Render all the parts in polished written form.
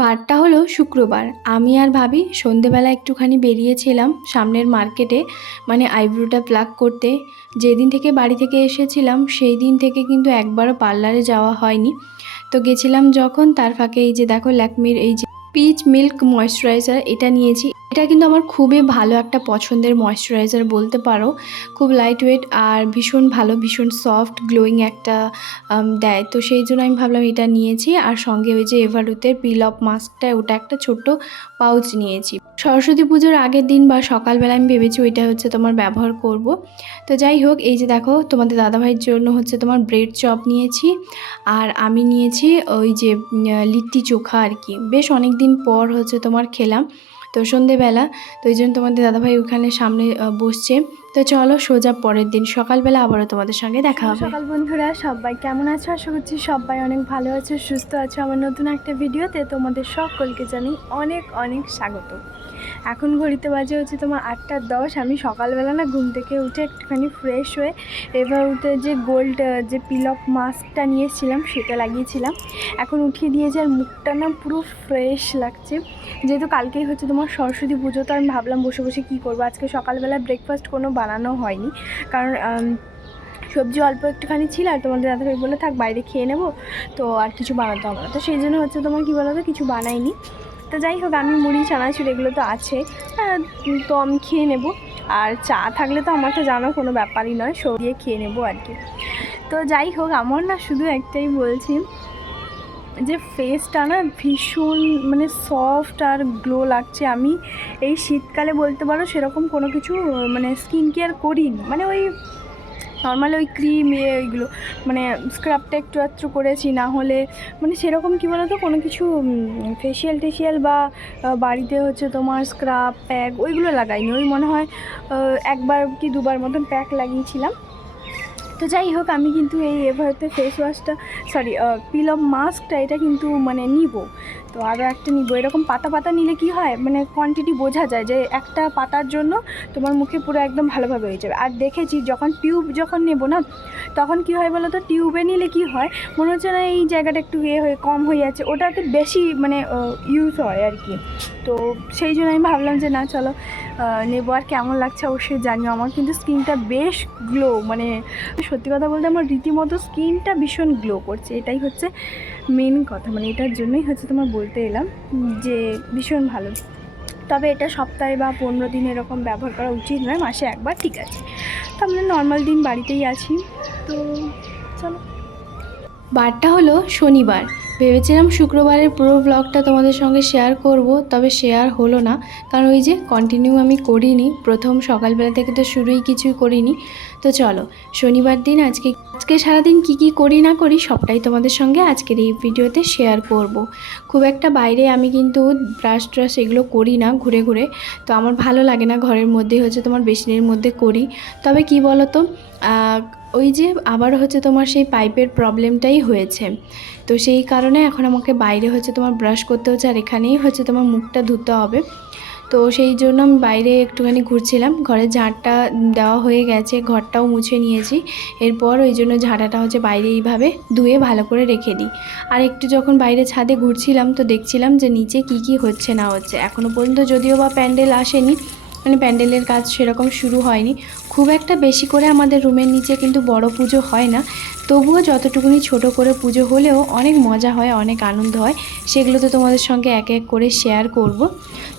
বারটা হলো শুক্রবার। আমি আর ভাবি সন্ধেবেলা একটুখানি বেরিয়েছিলাম সামনের মার্কেটে, মানে আইব্রোটা প্লাক করতে। যেদিন থেকে বাড়ি থেকে এসেছিলাম সেই দিন থেকে কিন্তু একবারও পার্লারে যাওয়া হয়নি। তো গেছিলাম যখন, তার ফাঁকে এই যে দেখো ল্যাকমির এই যে পিচ মিল্ক ময়েশ্চারাইজার এটা নিয়েছি। এটা কিন্তু আমার খুবই ভালো একটা পছন্দের ময়েশ্চারাইজার বলতে পারো। খুব লাইট ওয়েট আর ভীষণ ভালো, ভীষণ সফট গ্লোয়িং একটা দেয়। তো সেই জন্য আমি ভাবলাম এটা নিয়েছি। আর সঙ্গে ওই যে এভারুথের পিল অফ মাস্কটা, ওটা একটা ছোট্ট পাউচ নিয়েছি। সরস্বতী পুজোর আগের দিন বা সকালবেলা আমি ভেবেছি ওইটা হচ্ছে তোমার ব্যবহার করব। তো যাই হোক, এই যে দেখো তোমাদের দাদাভাইয়ের জন্য হচ্ছে তোমার ব্রেড চপ নিয়েছি। আর আমি নিয়েছি ওই যে লিট্টি চোখা আর কি। বেশ অনেক দিন পর হচ্ছে তোমার খেলাম তো সন্ধেবেলা। তো ওই জন্য তোমাদের দাদাভাই ওখানে সামনে বসছে। তো চলো সোজা পরের দিন সকালবেলা আবারও তোমাদের সঙ্গে দেখা হবে। সকাল বন্ধুরা, সবাই কেমন আছো? আশা করছি সবাই অনেক ভালো আছো, সুস্থ আছো। আমার নতুন একটা ভিডিওতে তোমাদের সকলকে জানি অনেক অনেক স্বাগত। এখন ঘড়িতে বাজে হচ্ছে তোমার 8:10। আমি সকালবেলা না ঘুম থেকে উঠে একটুখানি ফ্রেশ হয়ে এভারুথের যে গোল্ড যে পিল অফ মাস্কটা নিয়েছিলাম সেটা লাগিয়েছিলাম। এখন উঠিয়ে দিয়েছি আর মুখটা না পুরো ফ্রেশ লাগছে। যেহেতু কালকেই হচ্ছে তোমার সরস্বতী পুজো, তো আমি ভাবলাম বসে বসে কী করবো। আজকে সকালবেলা ব্রেকফাস্ট কোনো বানানো হয়নি, কারণ সবজি অল্প একটুখানি ছিল। আর তোমাদের দাদাভাই বলে থাক বাইরে খেয়ে নেবো, তো আর কিছু বানাতে হবে না। তো সেই জন্য হচ্ছে তোমার কী বলো তো, কিছু বানাইনি। তো যাই হোক, আমি মুড়ি চানাচুর এগুলো তো আছে, তো আমি খেয়ে নেব। আর চা থাকলে তো আমার তো জানো কোনো ব্যাপারই নয়, সরিয়ে খেয়ে নেবো আর কি। তো যাই হোক, আমার না শুধু একটাই বলছি যে ফেসটা না ভীষণ মানে সফট আর গ্লো লাগছে। আমি এই শীতকালে বলতে পারো সেরকম কোনো কিছু মানে স্কিন কেয়ার করিনি, মানে ওই নর্মাল ওই ক্রিম ওইগুলো মানে স্ক্রাবটা একটু আধটু করেছি, না হলে মানে সেরকম কী বলো তো কোনো কিছু ফেশিয়াল টেশিয়াল বা বাড়িতে হচ্ছে তোমার স্ক্রাব প্যাক ওইগুলো লাগাইনি। ওই মনে হয় একবার কি দুবার মতন প্যাক লাগিয়েছিলাম। তো যাই হোক, আমি কিন্তু এই এভারুথের ফেস ওয়াশটা পিল অফ মাস্কটা এটা কিন্তু মানে নিব। তো আরও একটা নিব। এরকম পাতা পাতা নিলে কি হয়, মানে কোয়ান্টিটি বোঝা যায় যে একটা পাতার জন্য তোমার মুখে পুরো একদম ভালোভাবে হয়ে যাবে। আর দেখেছি যখন টিউব যখন নেব না, তখন কি হয় বলো তো, টিউবে নিলে কি হয় মনে হচ্ছে না এই জায়গাটা একটু হয়ে কম হয়ে যাচ্ছে, ওটাতে বেশি মানে ইউজ হয় আর কি। তো সেই জন্য আমি ভাবলাম যে না চলো নেবো। আর কেমন লাগছে অবশ্যই জানিও। আমার কিন্তু স্কিনটা বেশ গ্লো, মানে সত্যি কথা বলতে আমার রীতিমতো স্কিনটা ভীষণ গ্লো করছে। এটাই হচ্ছে মেন কথা, মানে এটার জন্যই হচ্ছে তোমার বলতে এলাম যে ভীষণ ভালো। তবে এটা সপ্তাহে বা 15 দিন এরকম ব্যবহার করা উচিত নয়, মাসে একবার ঠিক আছে। তো আমরা নর্মাল দিন বাড়িতেই আছি, তো চলো। বারটা হলো শনিবার। ভেবেছিলাম শুক্রবারের পুরো ব্লগটা তোমাদের সঙ্গে শেয়ার করব, তবে শেয়ার হলো না, কারণ ওই যে কন্টিনিউ আমি করিনি। প্রথম সকালবেলা থেকে তো শুরুই কিছুই করিনি। তো চলো শনিবার দিন আজকে সারাদিন কি করি না করি সবটাই তোমাদের সঙ্গে আজকের এই ভিডিওতে শেয়ার করব। খুব একটা বাইরে আমি কিন্তু ব্রাশ ট্রাশ এগুলো করি না ঘুরে ঘুরে। তো আমার ভালো লাগে না, ঘরের মধ্যেই হচ্ছে তোমার বেসিনের মধ্যে করি। তবে কি বলো তো, ওই যে আবার হচ্ছে তোমার সেই পাইপের প্রবলেমটাই হয়েছে। তো সেই কারণে এখন আমাকে বাইরে হচ্ছে তোমার ব্রাশ করতে হচ্ছে, আর এখানেই হচ্ছে তোমার মুখটা ধুতে হবে। তো সেই জন্য আমি বাইরে একটুখানি ঘুরছিলাম। ঘরের ঝাঁটটা দেওয়া হয়ে গেছে, ঘরটাও মুছে নিয়েছি। এরপর ওই জন্য ঝাঁটাটা হচ্ছে বাইরে এইভাবে ধুয়ে ভালো করে রেখে দিই। আর একটু যখন বাইরে ছাদে ঘুরছিলাম তো দেখছিলাম যে নিচে কি হচ্ছে না হচ্ছে। এখনও পর্যন্ত যদিও বা প্যান্ডেল আসেনি, মানে প্যান্ডেলের কাজ সেরকম শুরু হয়নি। খুব একটা বেশি করে আমাদের রুমের নিচে কিন্তু বড় পুজো হয় না, তবুও যতটুকুনি ছোট করে পুজো হলেও অনেক মজা হয়, অনেক আনন্দ হয়। সেগুলো তো তোমাদের সঙ্গে এক এক করে শেয়ার করব।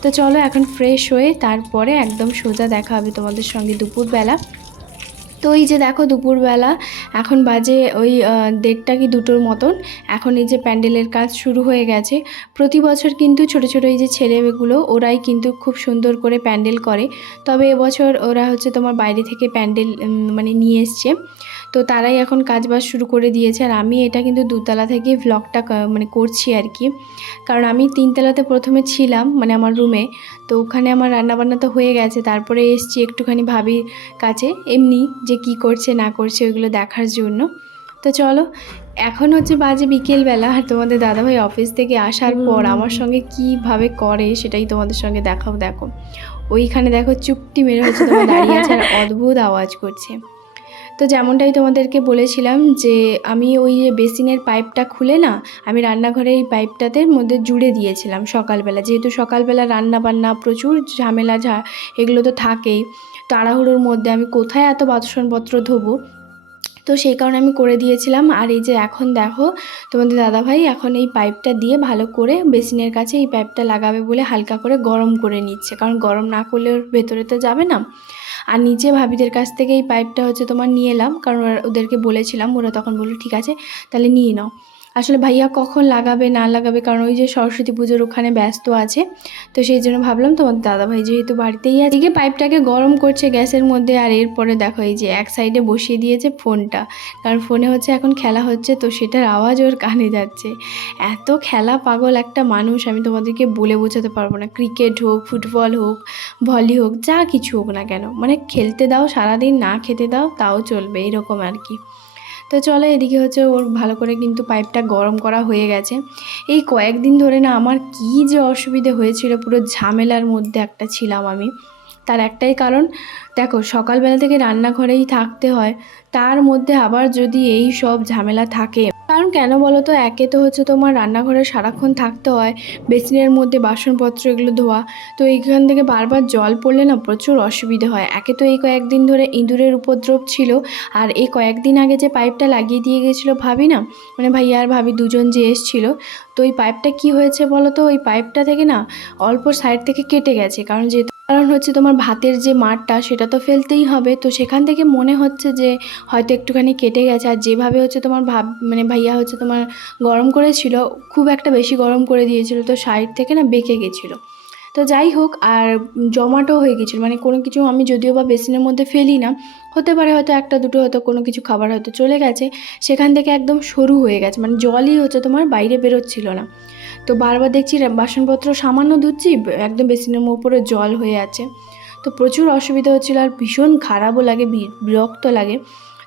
তো চলো এখন ফ্রেশ হয়ে তারপরে একদম সোজা দেখা হবে তোমাদের সঙ্গে দুপুরবেলা। তো এই যে দেখো দুপুরবেলা এখন বাজে ওই 1:30 কি 2টোর মতন। এখন এই যে প্যান্ডেলের কাজ শুরু হয়ে গেছে। প্রতি বছর কিন্তু ছোট ছোট এই যে ছেলেগুলো ওরাই কিন্তু খুব সুন্দর করে প্যান্ডেল করে। তবে এবছর ওরা হচ্ছে তোমার বাইরে থেকে প্যান্ডেল মানে নিয়ে এসছে। তো তারাই এখন কাজবাজ শুরু করে দিয়েছে। আর আমি এটা কিন্তু 2তলা থেকে ভ্লগটা মানে করছি আর কি, কারণ আমি 3তলাতে প্রথমে ছিলাম মানে আমার রুমে। তো ওখানে আমার রান্নাবান্না তো হয়ে গেছে, তারপরে এসছি একটুখানি ভাবির কাছে এমনি যে কি করছে না করছে ওইগুলো দেখার জন্য। তো চলো এখন হচ্ছে বাজে বিকেলবেলা, আর তোমাদের দাদাভাই অফিস থেকে আসার পর আমার সঙ্গে কীভাবে করে সেটাই তোমাদের সঙ্গে দেখাবো। দেখো ওইখানে দেখো চুপটি মেরে হচ্ছে তোমার দাঁড়িয়ে আছে আর অদ্ভুত আওয়াজ করছে। তো যেমনটাই তোমাদেরকে বলেছিলাম যে আমি ওই যে বেসিনের পাইপটা খুলে না আমি রান্নাঘরে এই পাইপটাতে মধ্যে জুড়ে দিয়েছিলাম সকালবেলা, যেহেতু সকালবেলা রান্না বান্না প্রচুর ঝামেলা এগুলো তো থাকেই, তাড়াহুড়োর মধ্যে আমি কোথায় এত বাসনপত্র ধোবো, তো সেই কারণে আমি করে দিয়েছিলাম। আর এই যে এখন দেখো তোমাদের দাদাভাই এখন এই পাইপটা দিয়ে ভালো করে বেসিনের কাছে এই পাইপটা লাগাবে বলে হালকা করে গরম করে নিচ্ছে, কারণ গরম না করলে ওর ভেতরে তো যাবে না। আর নিচে ভাবিদের কাছ থেকে এই পাইপটা তোমার নিয়ে এলাম, কারণ ওদেরকে বলেছিলাম, ওরা তখন বললো ঠিক আছে তাহলে নিয়ে নাও। আসলে ভাইয়া কখন লাগাবে না লাগাবে, কারণ ওই যে সরস্বতী পুজোর ওখানে ব্যস্ত আছে, তো সেই জন্য ভাবলাম তোমাদের দাদাভাই যেহেতু বাড়িতেই আছে, এদিকে পাইপটাকে গরম করছে গ্যাসের মধ্যে। আর এরপরে দেখো এই যে এক সাইডে বসিয়ে দিয়েছে ফোনটা, কারণ ফোনে এখন খেলা হচ্ছে, তো সেটার আওয়াজ ওর কানে যাচ্ছে। এত খেলা পাগল একটা মানুষ, আমি তোমাদেরকে বলে বোঝাতে পারবো না। ক্রিকেট হোক, ফুটবল হোক, ভলি হোক, যা কিছু হোক না কেন, খেলতে দাও সারাদিন, না খেতে দাও তাও চলবে, এরকম আর কি। তো চলো এদিকে ওর ভালো করে কিন্তু পাইপটা গরম করা হয়ে গেছে। এই কয়েকদিন ধরে না আমার কী যে অসুবিধে হয়েছিল, পুরো ঝামেলার মধ্যে একটা ছিলাম আমি। তার একটাই কারণ, দেখো সকালবেলা থেকে রান্নাঘরেই থাকতে হয়, তার মধ্যে আবার যদি এই সব ঝামেলা থাকে, কারণ কেন বলো তো, একে তো তোমার রান্নাঘরে সারাক্ষণ থাকতে হয়, বেসিনের মধ্যে বাসনপত্র এগুলো ধোয়া, তো এইখান থেকে বারবার জল পড়লে না প্রচুর অসুবিধে হয়। একে তো এই কয়েকদিন ধরে ইঁদুরের উপদ্রব ছিল, আর এই কয়েকদিন আগে যে পাইপটা লাগিয়ে দিয়ে গেছিলো ভাবি না, ভাইয়া আর ভাবি দুজন যে এসেছিলো, তো ওই পাইপটা কি হয়েছে বলো তো, ওই পাইপটা থেকে না অল্প সাইড থেকে কেটে গেছে, কারণ তোমার ভাতের যে মাঠটা সেটা তো ফেলতেই হবে, তো সেখান থেকে মনে হচ্ছে যে হয়তো একটুখানি কেটে গেছে। আর যেভাবে তোমার ভাইয়া তোমার গরম করেছিল, খুব একটা বেশি গরম করে দিয়েছিল, তো সাইড থেকে না বেঁকে গেছিলো। তো যাই হোক, আর জমাটো হয়ে গেছিলো, কোনো কিছু আমি যদিও বা বেসিনের মধ্যে ফেলি না, হতে পারে হয়তো একটা দুটো হয়তো কোনো কিছু খাবার হয়তো চলে গেছে, সেখান থেকে একদম সরু হয়ে গেছে, জলই তোমার বাইরে বেরোচ্ছিল না। তো বারবার দেখছি বাসনপত্র সামান্য ধুচ্ছি, একদম বেসিনের উপরে জল হয়ে আছে, তো প্রচুর অসুবিধা হচ্ছিল, আর ভীষণ খারাপও লাগে, বিরক্ত লাগে।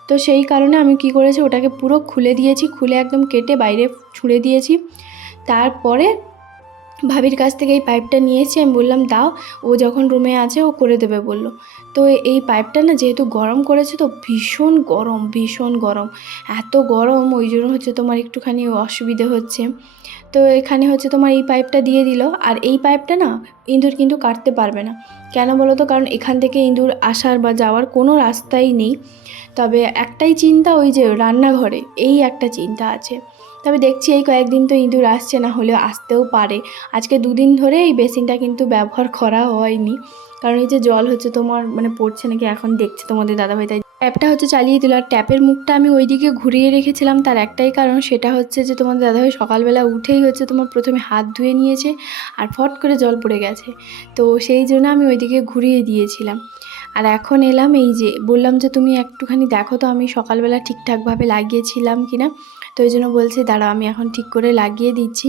তো সেই কারণে আমি কি করেছি, ওটাকে পুরো খুলে দিয়েছি, খুলে একদম কেটে বাইরে ছুঁড়ে দিয়েছি। তারপরে ভাবির কাছ থেকে এই পাইপটা নিয়েছি, আমি বললাম দাও, ও যখন রুমে আছে ও করে দেবে বললো। তো এই পাইপটা না যেহেতু গরম করেছে, তো ভীষণ গরম, ভীষণ গরম, এত গরম, ওই জন্য তোমার একটুখানি অসুবিধে হচ্ছে। তো এখানে তোমার এই পাইপটা দিয়ে দিল, আর এই পাইপটা না ইঁদুর কিন্তু কাটতে পারবে না। কেন বলো তো, কারণ এখান থেকে ইঁদুর আসার বা যাওয়ার কোনো রাস্তাই নেই। তবে একটাই চিন্তা, ওই যে রান্নাঘরে এই একটা চিন্তা আছে। তবে দেখছি এই কয়েকদিন তো ইঁদুর আসছে, না হলেও আসতেও পারে। আজকে দুদিন ধরে এই বেসিনটা কিন্তু ব্যবহার করা হয়নি, কারণ এই যে জল তোমার পড়ছে নাকি এখন দেখছে তোমাদের দাদাভাই, তাই ট্যাপটা চালিয়ে দিল। আর ট্যাপের মুখটা আমি ওইদিকে ঘুরিয়ে রেখেছিলাম, তার একটাই কারণ, সেটা যে তোমাদের দাদাভাই সকালবেলা উঠেই তোমার প্রথমে হাত ধুয়ে নিয়েছে, আর ফট করে জল পড়ে গেছে, তো সেই জন্য আমি ওইদিকে ঘুরিয়ে দিয়েছিলাম। আর এখন এলাম, এই যে বললাম যে তুমি একটুখানি দেখো তো আমি সকালবেলা ঠিকঠাকভাবে লাগিয়েছিলাম কি না, তো ওই জন্য বলছে দাঁড়াও আমি এখন ঠিক করে লাগিয়ে দিচ্ছি।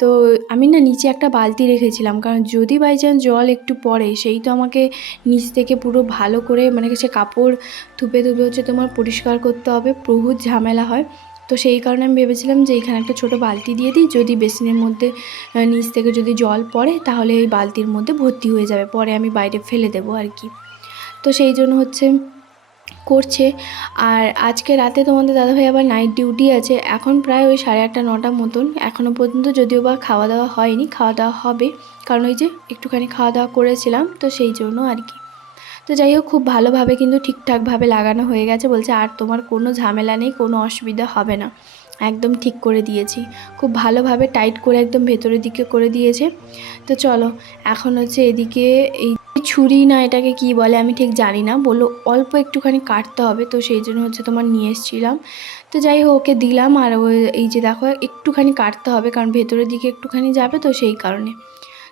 তো আমি না নিচে একটা বালতি রেখেছিলাম, কারণ যদি বাই চান্স জল একটু পড়ে, সেই তো আমাকে নিচ থেকে পুরো ভালো করে সে কাপড় ধুপে ধুপে তোমার পরিষ্কার করতে হবে, বহুত ঝামেলা হয়। তো সেই কারণে আমি ভেবেছিলাম যে এখানে একটা ছোটো বালতি দিয়ে দিই, যদি বেসিনের মধ্যে নিচ থেকে যদি জল পড়ে তাহলে এই বালতির মধ্যে ভর্তি হয়ে যাবে, পরে আমি বাইরে ফেলে দেবো আর কি। তো সেই জন্য করছে। আর আজকে রাতে তোমাদের দাদাভাই আবার নাইট ডিউটি আছে, এখন প্রায় ওই 8:30 9টা মতন, এখনও পর্যন্ত যদিও বা খাওয়া দাওয়া হয়নি, খাওয়া দাওয়া হবে, কারণ ওই যে একটুখানি খাওয়া দাওয়া করেছিলাম, তো সেই জন্য আর কি। তো যাই হোক, খুব ভালোভাবে কিন্তু ঠিকঠাকভাবে লাগানো হয়ে গেছে, বলছে আর তোমার কোনো ঝামেলা নেই, কোনো অসুবিধা হবে না, একদম ঠিক করে দিয়েছি, খুব ভালোভাবে টাইট করে একদম ভেতরের দিকে করে দিয়েছে। তো চলো এখন এদিকে এই ছুরি না এটাকে কি বলে আমি ঠিক জানি না, বললো অল্প একটুখানি কাটতে হবে, তো সেই জন্য তোমার নিয়ে এসেছিলাম। তো যাই হোক ওকে দিলাম, আর এই যে দেখো একটুখানি কাটতে হবে, কারণ ভেতরের দিকে একটুখানি যাবে, তো সেই কারণে।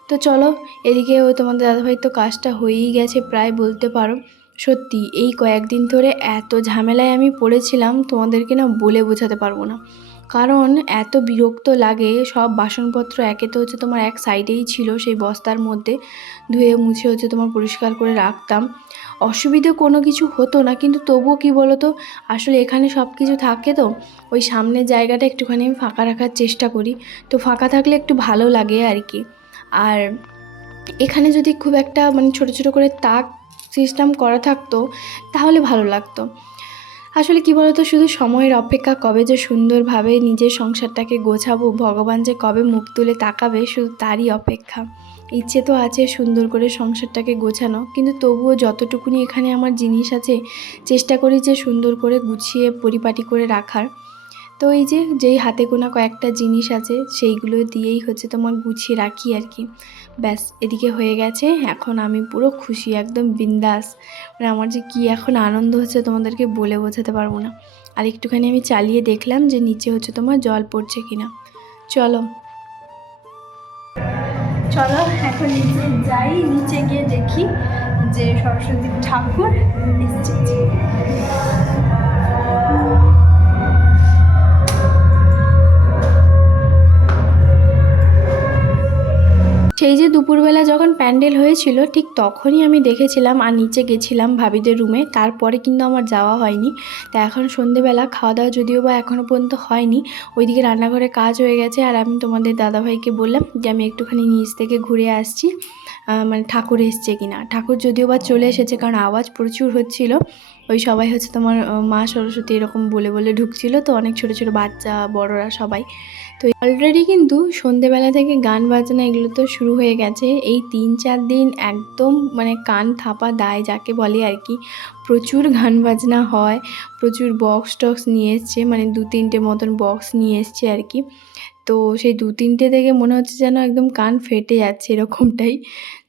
তো চলো এদিকে তোমাদের দাদাভাই তো কাজটা হয়েই গেছে প্রায় বলতে পারো। সত্যি এই কয়েকদিন ধরে এত ঝামেলায় আমি পড়েছিলাম, তোমাদেরকে না বলে বোঝাতে পারবো না, কারণ এত বিরক্ত লাগে। সব বাসনপত্র একে তো তোমার এক সাইডেই ছিল, সেই বস্তার মধ্যে ধুয়ে মুছে তোমার পরিষ্কার করে রাখতাম, অসুবিধে কোনো কিছু হতো না, কিন্তু তবুও কি বলো তো, আসলে এখানে সব কিছু থাকে, তো ওই সামনের জায়গাটা একটুখানি আমি ফাঁকা রাখার চেষ্টা করি, তো ফাঁকা থাকলে একটু ভালো লাগে আর কি। আর এখানে যদি খুব একটা ছোট ছোট করে তাক সিস্টেম করা থাকতো তাহলে ভালো লাগতো। আসলে কি বলতো, শুধু সময়ের অপেক্ষা, কবে যে সুন্দরভাবে নিজের সংসারটাকে গোছাবো, ভগবান যে কবে মুখ তুলে তাকাবে শুধু তারই অপেক্ষা। ইচ্ছে তো আছে সুন্দর করে সংসারটাকে গোছানো, কিন্তু তবুও যতটুকুনি এখানে আমার জিনিস আছে চেষ্টা করি যে সুন্দর করে গুছিয়ে পরিপাটি করে রাখার। তো এই যে যেই হাতে গোনা কয়েকটা জিনিস আছে সেইগুলো দিয়েই তোমার গুছিয়ে রাখি আর কি। ব্যাস, এদিকে হয়ে গেছে, এখন আমি পুরো খুশি, একদম বিন্দাস। মানে আমার যে কী এখন আনন্দ হচ্ছে তোমাদেরকে বলে বোঝাতে পারবো না। আর একটুখানি আমি চালিয়ে দেখলাম যে নিচে তোমার জল পড়ছে কিনা। চলো চলো এখন নিচে যাই, নিচে গিয়ে দেখি যে সরস্বতী ঠাকুর এসেছে। সেই যে দুপুরবেলা যখন প্যান্ডেল হয়েছিল ঠিক তখনই আমি দেখেছিলাম আর নিচে গেছিলাম ভাবিদের রুমে, তারপরে কিন্তু আমার যাওয়া হয়নি। তা এখন সন্ধেবেলা খাওয়া দাওয়া যদিও বা এখনও পর্যন্ত হয়নি, ওইদিকে রান্নাঘরে কাজ হয়ে গেছে। আর আমি তোমাদের দাদাভাইকে বললাম যে আমি একটুখানি নিচ থেকে ঘুরে আসছি, মানে ঠাকুর এসছে কিনা। ঠাকুর যদিও বা চলে এসেছে, কারণ আওয়াজ প্রচুর হচ্ছিল। ওই সবাই তোমার মা সরস্বতী এরকম বলে বলে ঢুকছিল, তো অনেক ছোট ছোট বাচ্চা বড়রা সবাই। তো অলরেডি কিন্তু সন্ধেবেলা থেকে গান বাজনা এগুলো তো শুরু হয়ে গেছে। এই 3-4 দিন একদম মানে কান থাপা দায় যাকে বলে আর কি। প্রচুর গান বাজনা হয়, প্রচুর বক্স টক্স নিয়ে এসছে, মানে 2-3টে মতন বক্স নিয়ে এসছে আর কি। তো সেই 2-3টে থেকে মনে হচ্ছে যেন একদম কান ফেটে যাচ্ছে এরকমটাই।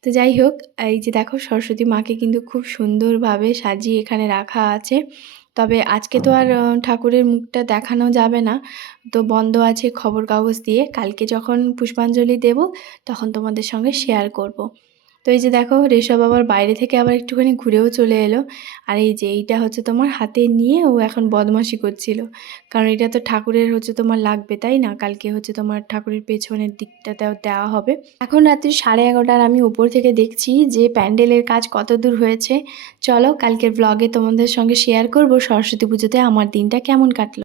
তো যাই হোক, এই যে দেখো সরস্বতী মাকে কিন্তু খুব সুন্দরভাবে সাজিয়ে এখানে রাখা আছে। তবে আজকে তো আর ঠাকুরের মুখটা দেখানো যাবে না, তো বন্ধ আছে খবর কাগজ দিয়ে। কালকে যখন পুষ্পাঞ্জলি দেব তখন তোমাদের সঙ্গে শেয়ার করব। তো এই যে দেখো রেশব আবার বাইরে থেকে আবার একটুখানি ঘুরেও চলে এলো। আর এই যে এইটা তোমার হাতে নিয়ে ও এখন বদমাশি করছিল, কারণ এটা তো ঠাকুরের তোমার লাগবে, তাই না? কালকে তোমার ঠাকুরের পেছনের দিকটাতেও দেওয়া হবে। এখন রাত্রি 11:30 আর আমি উপর থেকে দেখছি যে প্যান্ডেলের কাজ কত দূর হয়েছে। চলো কালকের ব্লগে তোমাদের সঙ্গে শেয়ার করব সরস্বতী পুজোতে আমার দিনটা কেমন কাটলো।